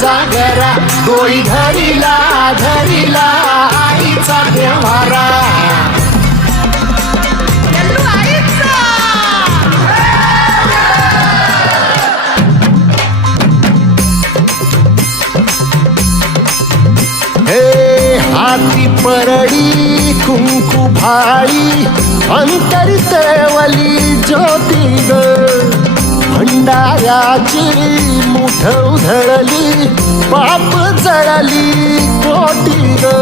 जागरा डोळी धरिला धरिला आईचा देवारा हाती परडी कुंकू भाळी अंतरितवली ज्योती ग भंडाऱ्याची मुठ उधळली पाप जळली कोटी ग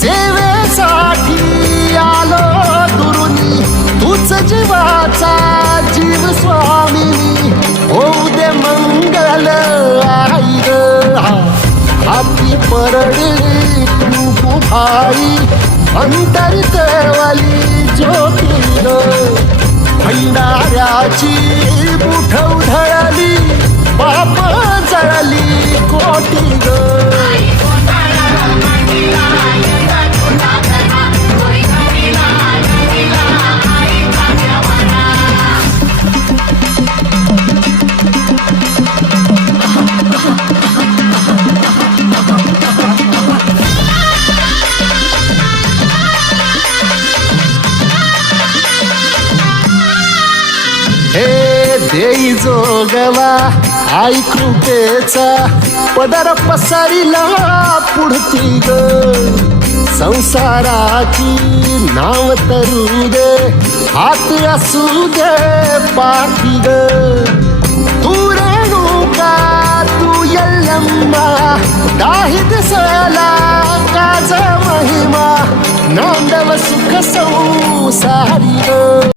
सेवेसाठी आलो दुरुनी तूच जीवाचा जीव स्वामिनी होऊ दे मंगल आई ग हाती परडी कुंकू भाळी अंतरितवली ज्योती ग भंडाऱ्याची मुठ उधळली पाप जळली कोटी ग देई जोगवा आई कृपेचा पदर पसरिला पुढती ग संसाराची नाव तरू दे हात असू दे पाठी ग तू रेणुका तू यल्लम्मा दाही दिसला काज महिमा नांदव सुख संसारी ग